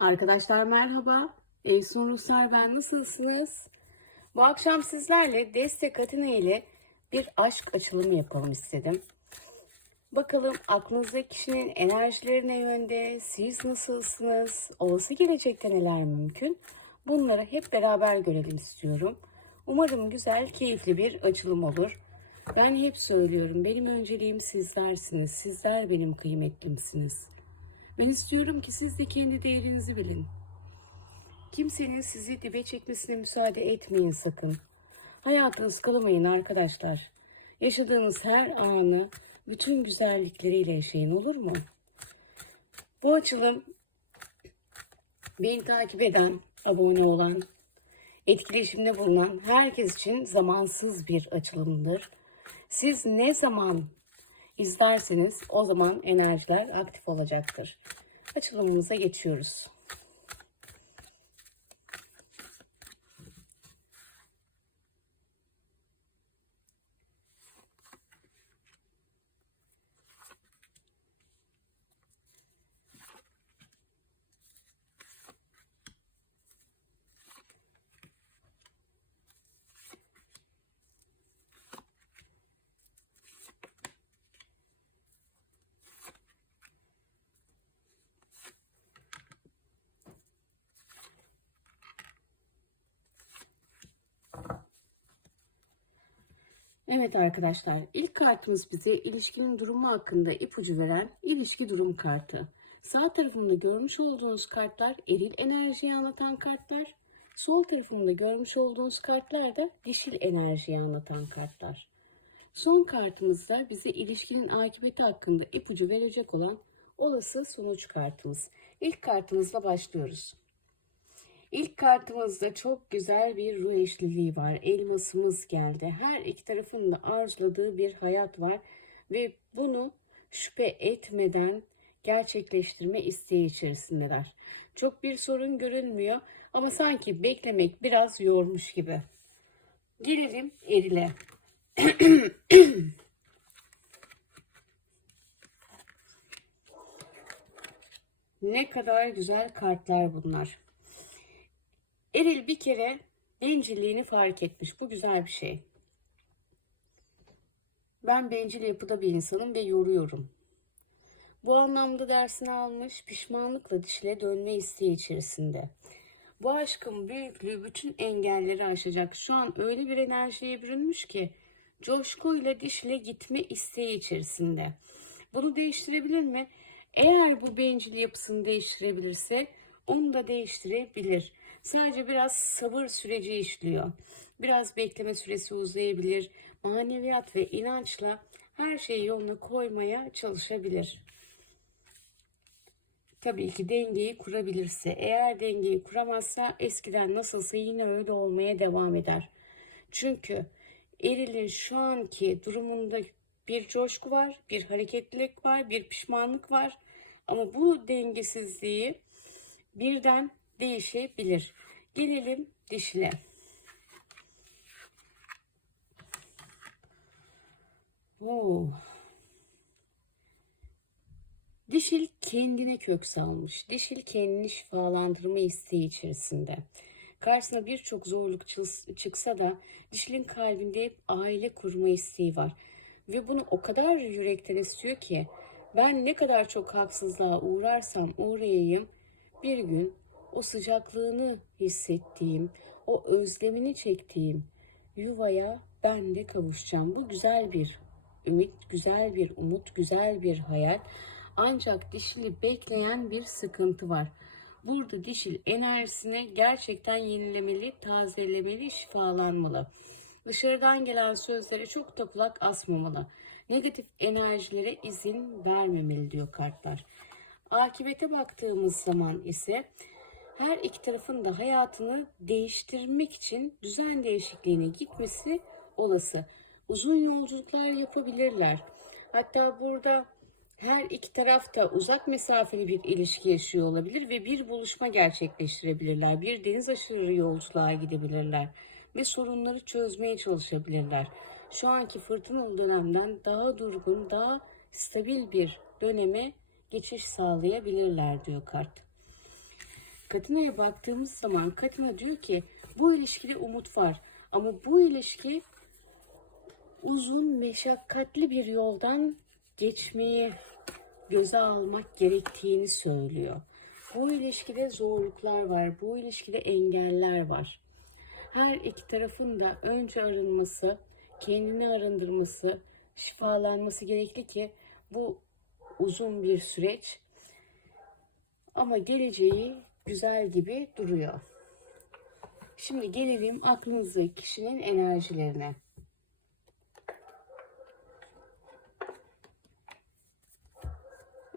Arkadaşlar merhaba. Efsun Ruslar ben nasılsınız? Bu akşam sizlerle destek Atina ile bir aşk açılımı yapalım istedim. Bakalım aklınızdaki kişinin enerjileri ne yönde, siz nasılsınız, olası gelecekte neler mümkün? Bunları hep beraber görelim istiyorum. Umarım güzel, keyifli bir açılım olur. Ben hep söylüyorum, benim önceliğim sizlersiniz. Sizler benim kıymetlimsiniz. Ben istiyorum ki siz de kendi değerinizi bilin. Kimsenin sizi dibe çekmesine müsaade etmeyin sakın. Hayatınız kalamayın arkadaşlar. Yaşadığınız her anı bütün güzellikleriyle yaşayın olur mu? Bu açılım beni takip eden, abone olan, etkileşimde bulunan herkes için zamansız bir açılımdır. Siz ne zaman izlerseniz o zaman enerjiler aktif olacaktır. Açılımımıza geçiyoruz. Evet arkadaşlar, ilk kartımız bize ilişkinin durumu hakkında ipucu veren ilişki durum kartı. Sağ tarafında görmüş olduğunuz kartlar eril enerjiyi anlatan kartlar. Sol tarafında görmüş olduğunuz kartlar da dişil enerjiyi anlatan kartlar. Son kartımızda bize ilişkinin akıbeti hakkında ipucu verecek olan olası sonuç kartımız. İlk kartımızla başlıyoruz. İlk kartımızda çok güzel bir ruh eşliliği var. Elmasımız geldi. Her iki tarafın da arzuladığı bir hayat var ve bunu şüphe etmeden gerçekleştirme isteği içerisindeler. Çok bir sorun görünmüyor ama sanki beklemek biraz yormuş gibi. Gelelim erile. ne kadar güzel kartlar bunlar. Eril bir kere bencilliğini fark etmiş. Bu güzel bir şey. Ben bencil yapıda bir insanım ve yoruyorum. Bu anlamda dersini almış, pişmanlıkla dişile dönme isteği içerisinde. Bu aşkın büyüklüğü bütün engelleri aşacak. Şu an öyle bir enerjiye bürünmüş ki coşkuyla dişile gitme isteği içerisinde. Bunu değiştirebilir mi? Eğer bu bencil yapısını değiştirebilirse onu da değiştirebilir. Sadece biraz sabır süreci işliyor. Biraz bekleme süresi uzayabilir. Maneviyat ve inançla her şeyi yoluna koymaya çalışabilir. Tabii ki dengeyi kurabilirse. Eğer dengeyi kuramazsa eskiden nasılsa yine öyle olmaya devam eder. Çünkü Eril'in şu anki durumunda bir coşku var, bir hareketlilik var, bir pişmanlık var. Ama bu dengesizliği birden değişebilir. Gelelim dişine. Oo. Dişil kendine kök salmış. Dişil kendini şifalandırma isteği içerisinde. Karşısına birçok zorluk çıksa da dişilin kalbinde hep aile kurma isteği var. Ve bunu o kadar yürekten istiyor ki ben ne kadar çok haksızlığa uğrarsam uğrayayım bir gün o sıcaklığını hissettiğim, o özlemini çektiğim yuvaya ben de kavuşacağım. Bu güzel bir ümit, güzel bir umut, güzel bir hayal. Ancak dişili bekleyen bir sıkıntı var. Burada dişil enerjisini gerçekten yenilemeli, tazelemeli, şifalanmalı. Dışarıdan gelen sözlere çok da kulak asmamalı. Negatif enerjilere izin vermemeli diyor kartlar. Akibete baktığımız zaman ise her iki tarafın da hayatını değiştirmek için düzen değişikliğine gitmesi olası. Uzun yolculuklar yapabilirler. Hatta burada her iki taraf da uzak mesafeli bir ilişki yaşıyor olabilir ve bir buluşma gerçekleştirebilirler. Bir deniz aşırı yolculuğa gidebilirler ve sorunları çözmeye çalışabilirler. Şu anki fırtınalı dönemden daha durgun, daha stabil bir döneme geçiş sağlayabilirler diyor kart. Katina'ya baktığımız zaman Katina diyor ki bu ilişkide umut var. Ama bu ilişki uzun, meşakkatli bir yoldan geçmeyi göze almak gerektiğini söylüyor. Bu ilişkide zorluklar var, bu ilişkide engeller var. Her iki tarafın da önce arınması, kendini arındırması, şifalanması gerekli ki bu uzun bir süreç ama geleceği güzel gibi duruyor. Şimdi gelelim aklınızdaki kişinin enerjilerine.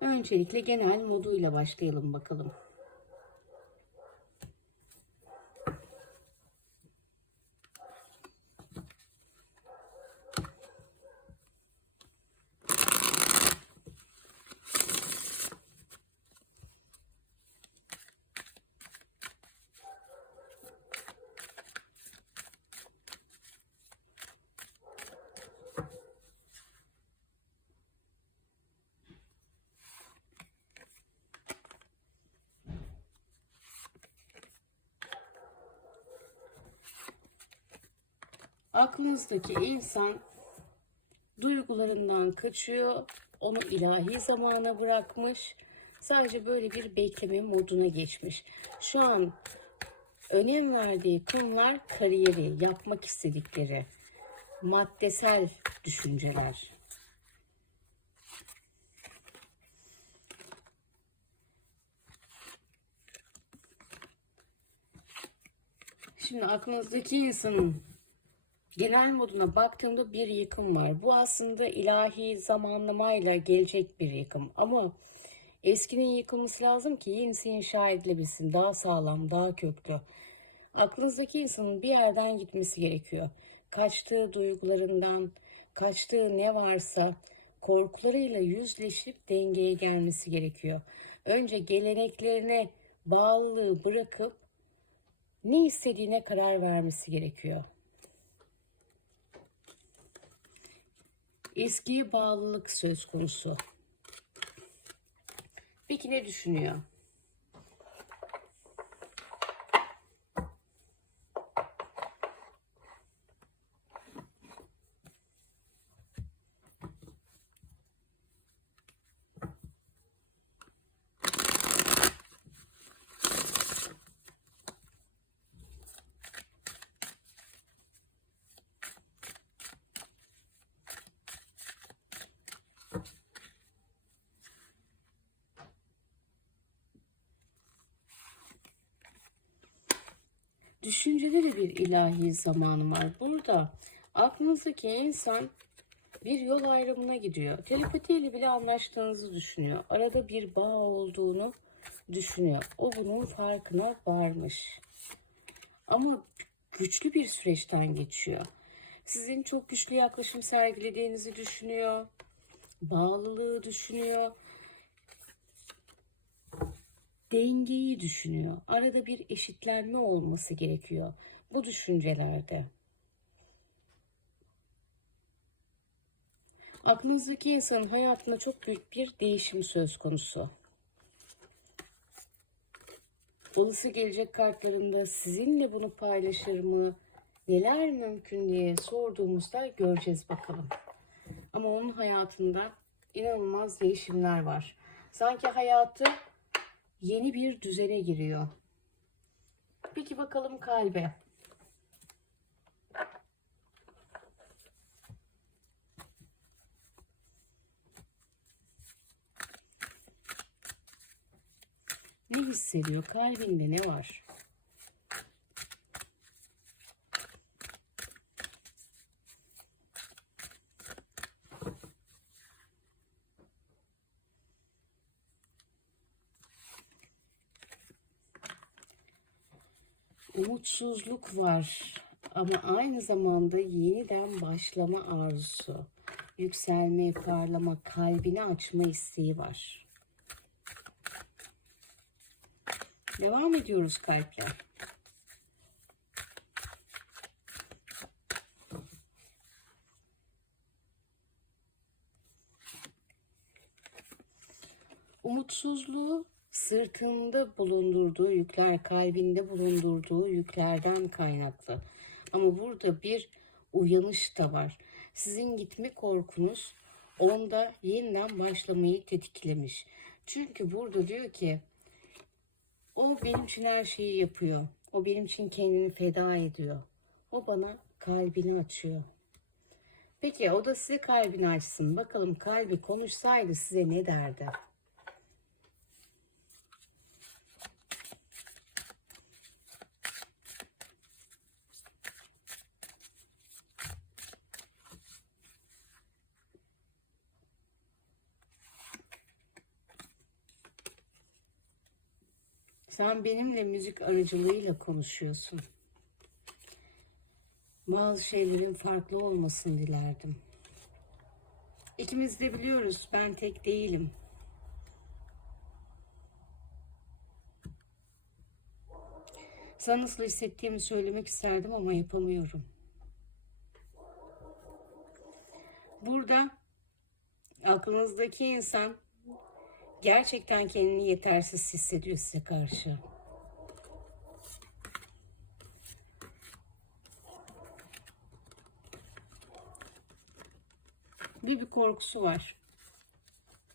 Öncelikle genel moduyla başlayalım bakalım. Aklınızdaki insan duygularından kaçıyor, onu ilahi zamana bırakmış, sadece böyle bir bekleme moduna geçmiş. Şu an önem verdiği konular kariyeri, yapmak istedikleri, maddesel düşünceler. Şimdi aklınızdaki insanın genel moduna baktığımda bir yıkım var. Bu aslında ilahi zamanlamayla gelecek bir yıkım. Ama eskinin yıkılması lazım ki yenisi inşa edilebilsin. Daha sağlam, daha köklü. Aklınızdaki insanın bir yerden gitmesi gerekiyor. Kaçtığı duygularından, kaçtığı ne varsa korkularıyla yüzleşip dengeye gelmesi gerekiyor. Önce geleneklerine bağlılığı bırakıp ne istediğine karar vermesi gerekiyor. Eskiye bağlılık söz konusu. Peki ne düşünüyor? Düşüncede de bir ilahi zamanı var. Burada aklınızdaki insan bir yol ayrımına gidiyor. Telepatiyle bile anlaştığınızı düşünüyor. Arada bir bağ olduğunu düşünüyor. O bunun farkına varmış. Ama güçlü bir süreçten geçiyor. Sizin çok güçlü yaklaşım sergilediğinizi düşünüyor. Bağlılığı düşünüyor dengeyi düşünüyor. Arada bir eşitlenme olması gerekiyor bu düşüncelerde. Aklınızdaki insanın hayatında çok büyük bir değişim söz konusu. Olası gelecek kartlarında sizinle bunu paylaşır mı? Neler mümkün diye sorduğumuzda göreceğiz bakalım. Ama onun hayatında inanılmaz değişimler var. Sanki hayatı yeni bir düzene giriyor. Peki bakalım kalbe. Ne hissediyor? Kalbinde ne var? Umutsuzluk var ama aynı zamanda yeniden başlama arzusu, yükselme, parlama, kalbini açma isteği var. Devam ediyoruz kalple. Umutsuzluğu sırtında bulundurduğu yükler, kalbinde bulundurduğu yüklerden kaynaklı. Ama burada bir uyanış da var. Sizin gitme korkunuz onda yeniden başlamayı tetiklemiş. Çünkü burada diyor ki o benim için her şeyi yapıyor. O benim için kendini feda ediyor. O bana kalbini açıyor. Peki o da size kalbini açsın. Bakalım kalbi konuşsaydı size ne derdi? Sen benimle müzik aracılığıyla konuşuyorsun. Bazı şeylerin farklı olmasını dilerdim. İkimiz de biliyoruz ben tek değilim. Sana nasıl hissettiğimi söylemek isterdim ama yapamıyorum. Burada aklınızdaki insan gerçekten kendini yetersiz hissediyor size karşı. Bir bir korkusu var.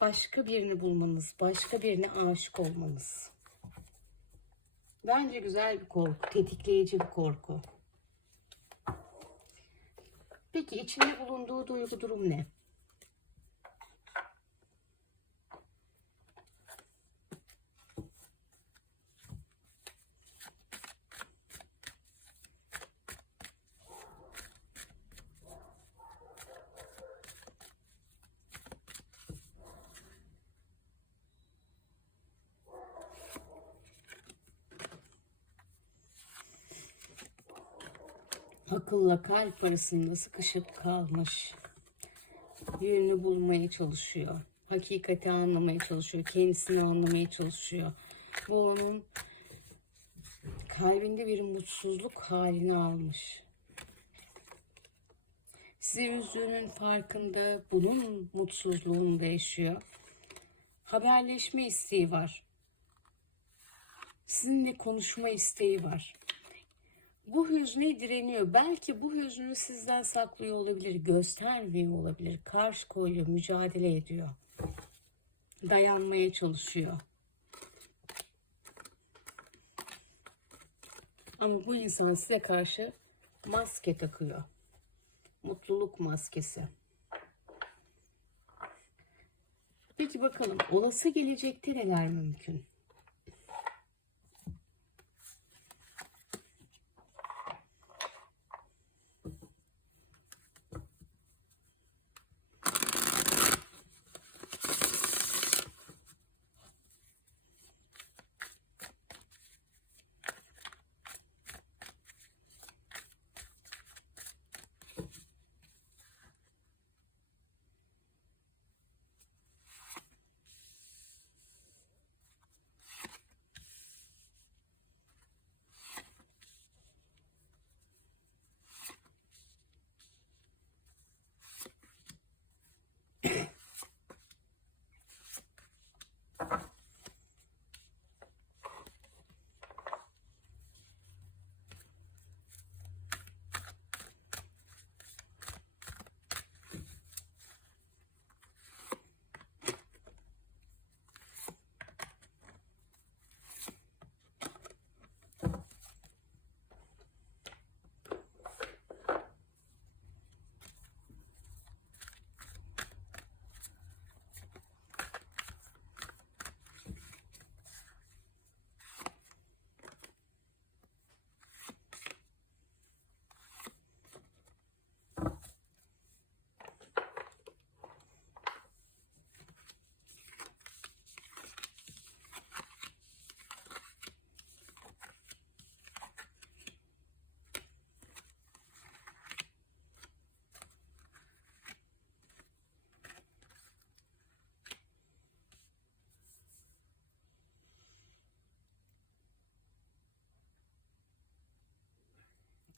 Başka birini bulmanız, başka birine aşık olmanız. Bence güzel bir korku, tetikleyici bir korku. Peki içinde bulunduğu duygu durum ne? Akılla kalp arasında sıkışıp kalmış. Yönünü bulmaya çalışıyor. Hakikati anlamaya çalışıyor. Kendisini anlamaya çalışıyor. Bu onun kalbinde bir mutsuzluk halini almış. Sizi üzdüğünün farkında, bunun mutsuzluğunda yaşıyor. Haberleşme isteği var. Sizinle konuşma isteği var bu hüzne direniyor. Belki bu hüznü sizden saklıyor olabilir, göstermiyor olabilir. Karşı koyuyor, mücadele ediyor. Dayanmaya çalışıyor. Ama bu insan size karşı maske takıyor. Mutluluk maskesi. Peki bakalım olası gelecekte neler mümkün?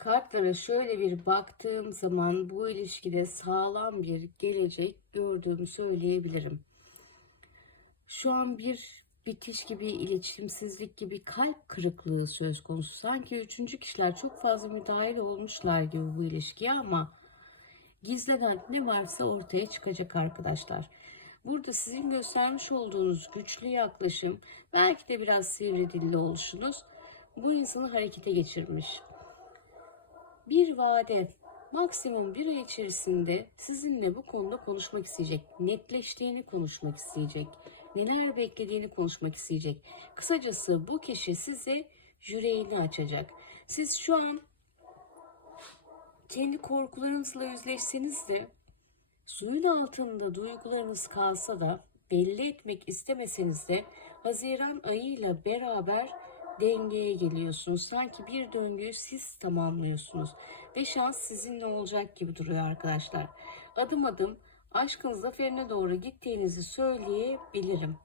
Kartlara şöyle bir baktığım zaman bu ilişkide sağlam bir gelecek gördüğümü söyleyebilirim. Şu an bir bitiş gibi, iletişimsizlik gibi kalp kırıklığı söz konusu. Sanki üçüncü kişiler çok fazla müdahil olmuşlar gibi bu ilişkiye ama gizlenen ne varsa ortaya çıkacak arkadaşlar. Burada sizin göstermiş olduğunuz güçlü yaklaşım, belki de biraz sivri dilli oluşunuz bu insanı harekete geçirmiş. Bir vade maksimum bir ay içerisinde sizinle bu konuda konuşmak isteyecek. Netleştiğini konuşmak isteyecek. Neler beklediğini konuşmak isteyecek. Kısacası bu kişi size yüreğini açacak. Siz şu an kendi korkularınızla yüzleşseniz de suyun altında duygularınız kalsa da belli etmek istemeseniz de Haziran ayıyla beraber dengeye geliyorsunuz. Sanki bir döngüyü siz tamamlıyorsunuz. Ve şans sizinle olacak gibi duruyor arkadaşlar. Adım adım aşkın zaferine doğru gittiğinizi söyleyebilirim.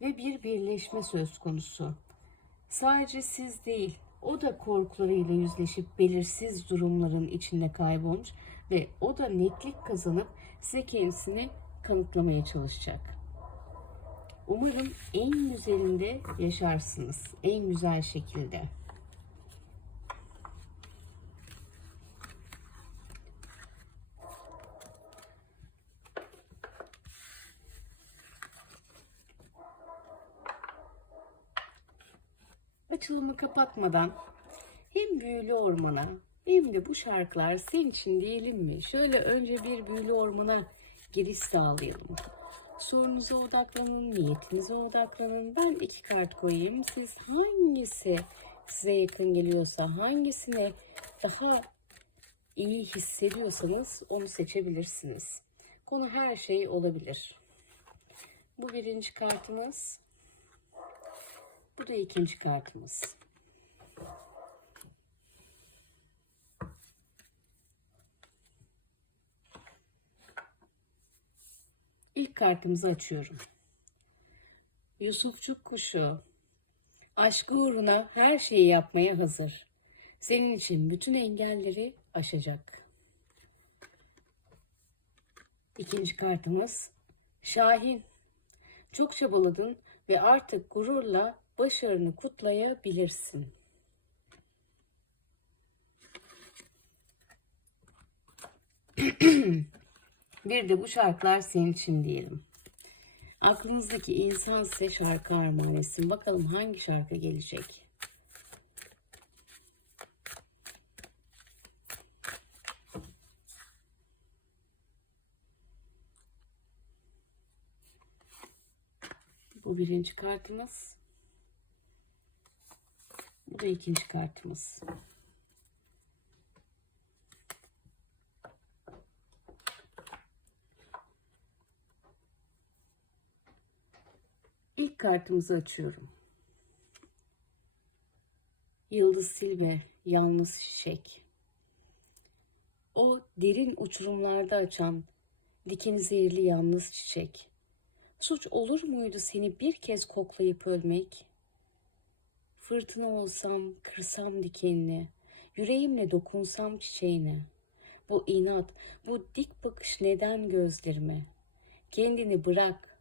Ve bir birleşme söz konusu. Sadece siz değil, o da korkularıyla yüzleşip belirsiz durumların içinde kaybolmuş ve o da netlik kazanıp size kendisini kanıtlamaya çalışacak. Umarım en güzelinde yaşarsınız. En güzel şekilde. Açılımı kapatmadan hem büyülü ormana hem de bu şarkılar senin için diyelim mi? Şöyle önce bir büyülü ormana giriş sağlayalım. Sorunuza odaklanın, niyetinize odaklanın. Ben iki kart koyayım. Siz hangisi size yakın geliyorsa, hangisine daha iyi hissediyorsanız onu seçebilirsiniz. Konu her şey olabilir. Bu birinci kartımız. Bu da ikinci kartımız. İlk kartımızı açıyorum. Yusufçuk kuşu. Aşkı uğruna her şeyi yapmaya hazır. Senin için bütün engelleri aşacak. İkinci kartımız Şahin. Çok çabaladın ve artık gururla başarını kutlayabilirsin. Bir de bu şarkılar senin için diyelim. Aklınızdaki insan size şarkı armağan etsin. Bakalım hangi şarkı gelecek? Bu birinci kartımız. Bu da ikinci kartımız. Kartımızı açıyorum. Yıldız Silve, yalnız çiçek. O derin uçurumlarda açan dikeni zehirli yalnız çiçek. Suç olur muydu seni bir kez koklayıp ölmek? Fırtına olsam, kırsam dikenini, yüreğimle dokunsam çiçeğine. Bu inat, bu dik bakış neden gözlerime? Kendini bırak,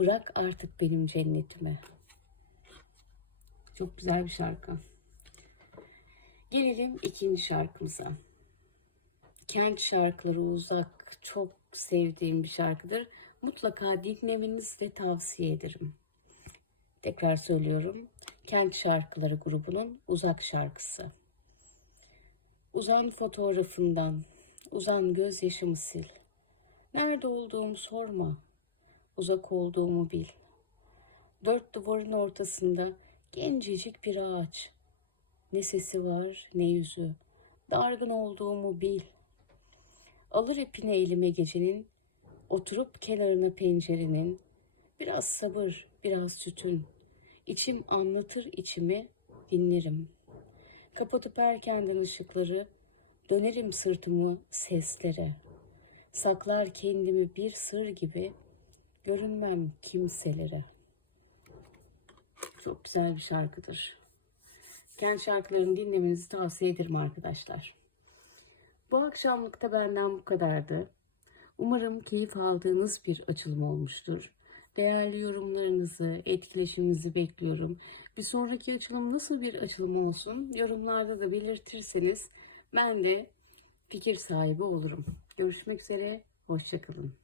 bırak artık benim cennetime. Çok güzel bir şarkı. Gelelim ikinci şarkımıza. Kent şarkıları uzak, çok sevdiğim bir şarkıdır. Mutlaka dinlemenizi de tavsiye ederim. Tekrar söylüyorum. Kent Şarkıları grubunun Uzak şarkısı. Uzan fotoğrafından, uzan gözyaşımı sil. Nerede olduğumu sorma, uzak olduğumu bil. Dört duvarın ortasında gencecik bir ağaç. Ne sesi var ne yüzü. Dargın olduğumu bil. Alır ipini elime gecenin, oturup kenarına pencerenin. Biraz sabır, biraz sütün. İçim anlatır içimi, dinlerim. Kapatıp erkenden ışıkları, dönerim sırtımı seslere. Saklar kendimi bir sır gibi, görünmem kimselere. Çok güzel bir şarkıdır. Kent şarkılarını dinlemenizi tavsiye ederim arkadaşlar. Bu akşamlık da benden bu kadardı. Umarım keyif aldığınız bir açılım olmuştur. Değerli yorumlarınızı, etkileşiminizi bekliyorum. Bir sonraki açılım nasıl bir açılım olsun? Yorumlarda da belirtirseniz ben de fikir sahibi olurum. Görüşmek üzere, hoşçakalın.